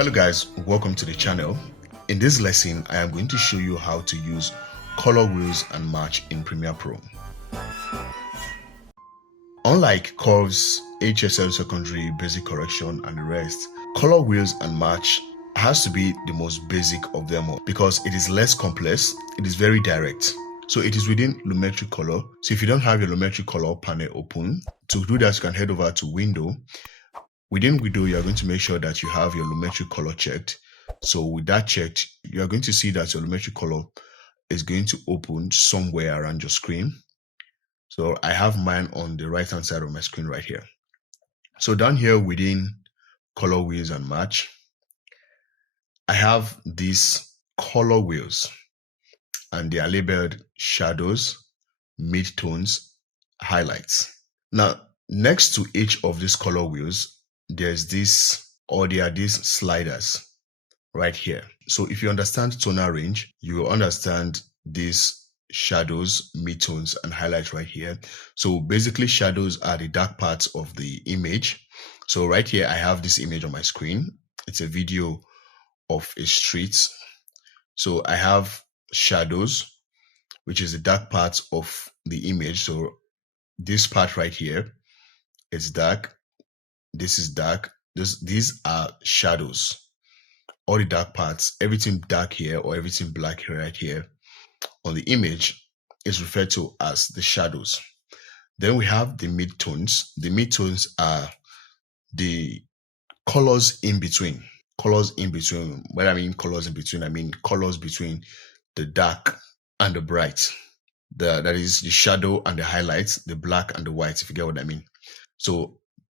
Hello guys, welcome to the channel. In this lesson, I am going to show you how to use color wheels and match in Premiere Pro. Unlike curves, HSL secondary, basic correction and the rest, color wheels and match has to be the most basic of them all because it is less complex, it is very direct. So it is within Lumetri Color. So if you don't have your Lumetri Color panel open, to do that you can head over to Window. Within Window, you are going to make sure that you have your Lumetri Color checked. So with that checked, you are going to see that your Lumetri Color is going to open somewhere around your screen. So I have mine on the right hand side of my screen right here. So down here within color wheels and match, I have these color wheels and they are labeled shadows, midtones, highlights. Now, next to each of these color wheels, there are these sliders right here. So if you understand tonal range, you will understand these shadows, midtones, and highlights right here. So basically shadows are the dark parts of the image. So right here, I have this image on my screen. It's a video of a street. So I have shadows, which is the dark parts of the image. So this part right here is dark. This is dark. These are shadows. All the dark parts, everything dark here or everything black right here on the image is referred to as the shadows. Then we have the midtones. The midtones are the colors in between. Colors in between. When I mean colors in between, I mean colors between the dark and the bright. That is the shadow and the highlights, the black and the white, if you get what I mean. So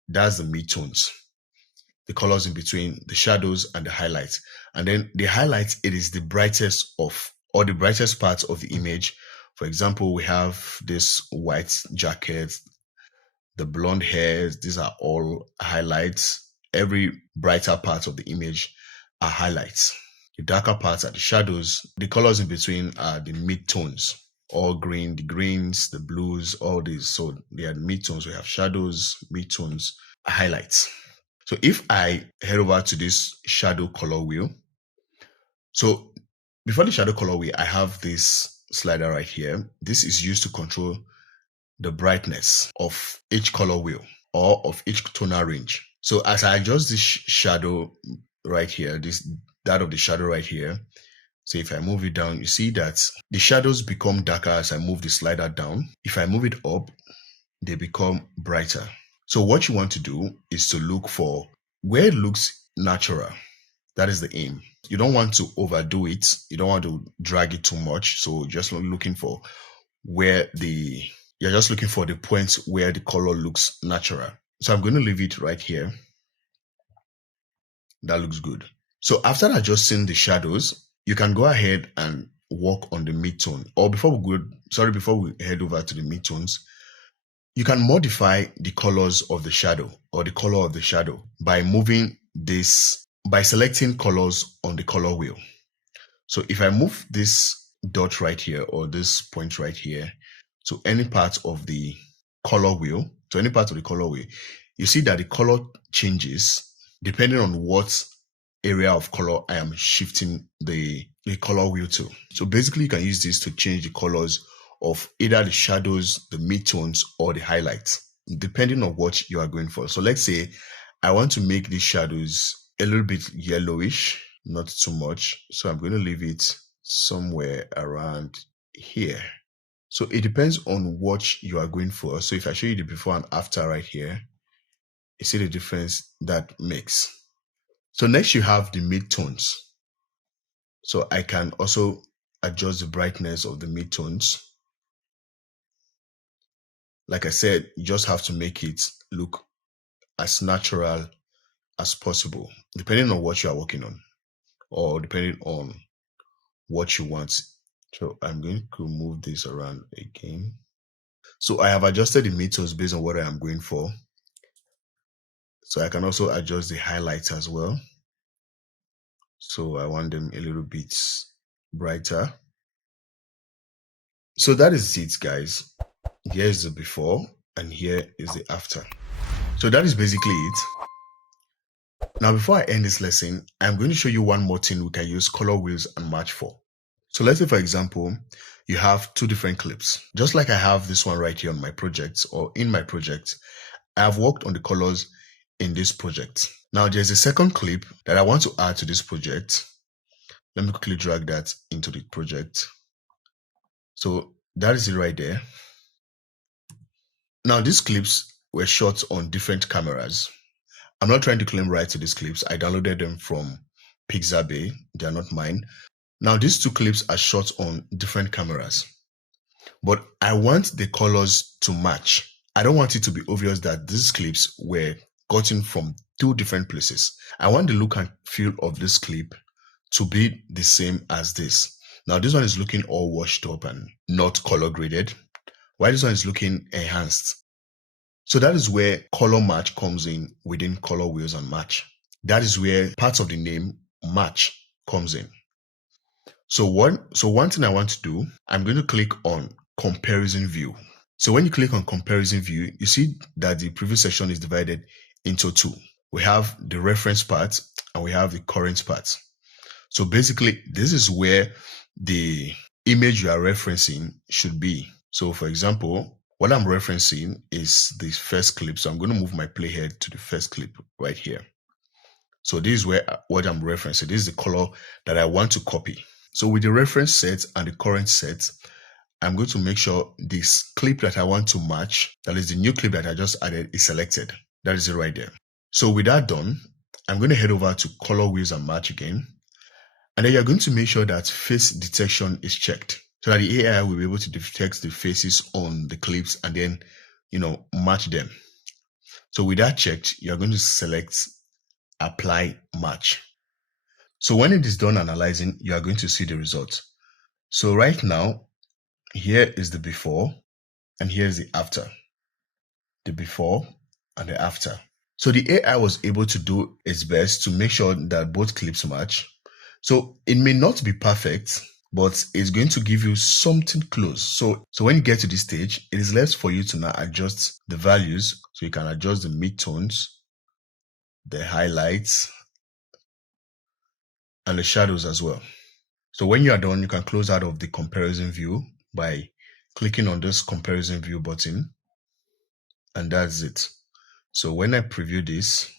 that's the midtones. The colors in between the shadows and the highlights. And then the highlights, it is the brightest or the brightest parts of the image. For example, we have this white jacket, the blonde hairs, these are all highlights. Every brighter part of the image are highlights. The darker parts are the shadows. The colors in between are the midtones. All green, the greens, the blues, all these. So they are the midtones. We have shadows, midtones, highlights. So if I head over to this shadow color wheel, so before the shadow color wheel, I have this slider right here. This is used to control the brightness of each color wheel or of each tonal range. So as I adjust this shadow right here, that of the shadow right here, so if I move it down, you see that the shadows become darker as I move the slider down. If I move it up, they become brighter. So what you want to do is to look for where it looks natural. That is the aim. You don't want to overdo it. You don't want to drag it too much. So just looking for you're just looking for the points where the color looks natural. So I'm going to leave it right here. That looks good. So after adjusting the shadows, you can go ahead and work on the midtone. Or before we head over to the midtones, you can modify the colors of the shadow or the color of the shadow by selecting colors on the color wheel. So if I move this dot right here or this point right here to any part of the color wheel, you see that the color changes depending on what area of color I am shifting the color wheel to. So basically you can use this to change the colors of either the shadows, the midtones, or the highlights, depending on what you are going for. So let's say I want to make these shadows a little bit yellowish, not too much. So I'm going to leave it somewhere around here. So it depends on what you are going for. So if I show you the before and after right here, you see the difference that makes. So next you have the midtones. So I can also adjust the brightness of the midtones. Like I said, you just have to make it look as natural as possible, depending on what you are working on or depending on what you want. So I'm going to move this around again. So I have adjusted the midtones based on what I am going for. So I can also adjust the highlights as well. So I want them a little bit brighter. So that is it, guys. Here is the before and here is the after. So that is basically it. Now, before I end this lesson, I'm going to show you one more thing we can use color wheels and match for. So let's say, for example, you have two different clips. Just like I have this one right here on my project or in my project, I have worked on the colors in this project. Now, there's a second clip that I want to add to this project. Let me quickly drag that into the project. So that is it right there. Now, these clips were shot on different cameras. I'm not trying to claim rights to these clips. I downloaded them from Pixabay. They are not mine. Now, these two clips are shot on different cameras, but I want the colors to match. I don't want it to be obvious that these clips were gotten from two different places. I want the look and feel of this clip to be the same as this. Now, this one is looking all washed up and not color graded, while this one is looking enhanced. So that is where color match comes in within color wheels and match. That is where parts of the name match comes in. So one thing I want to do, I'm going to click on comparison view. So when you click on comparison view, you see that the previous section is divided into two. We have the reference part and we have the current part. So basically, this is where the image you are referencing should be. So for example, what I'm referencing is the first clip. So I'm going to move my playhead to the first clip right here. So this is where what I'm referencing. This is the color that I want to copy. So with the reference set and the current set, I'm going to make sure this clip that I want to match, that is the new clip that I just added, is selected. That is it right there. So with that done, I'm going to head over to color wheels and match again. And then you're going to make sure that face detection is checked so that the AI will be able to detect the faces on the clips and then, match them. So with that checked, you're going to select apply match. So when it is done analyzing, you are going to see the result. So right now, here is the before and here's the after. The before and the after. So the AI was able to do its best to make sure that both clips match. So it may not be perfect, but it's going to give you something close. So when you get to this stage, it is left for you to now adjust the values. So you can adjust the midtones, the highlights, and the shadows as well. So when you are done, you can close out of the comparison view by clicking on this comparison view button, and that's it. So when I preview this,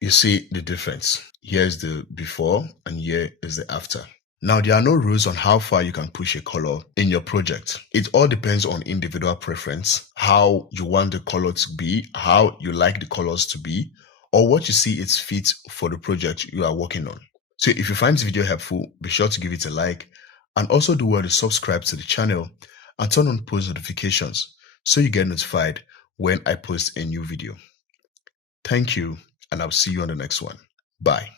you see the difference. Here's the before and here is the after. Now, there are no rules on how far you can push a color in your project. It all depends on individual preference, how you want the color to be, how you like the colors to be, or what you see is fit for the project you are working on. So if you find this video helpful, be sure to give it a like and also do well to subscribe to the channel and turn on post notifications so you get notified when I post a new video. Thank you, and I'll see you on the next one. Bye.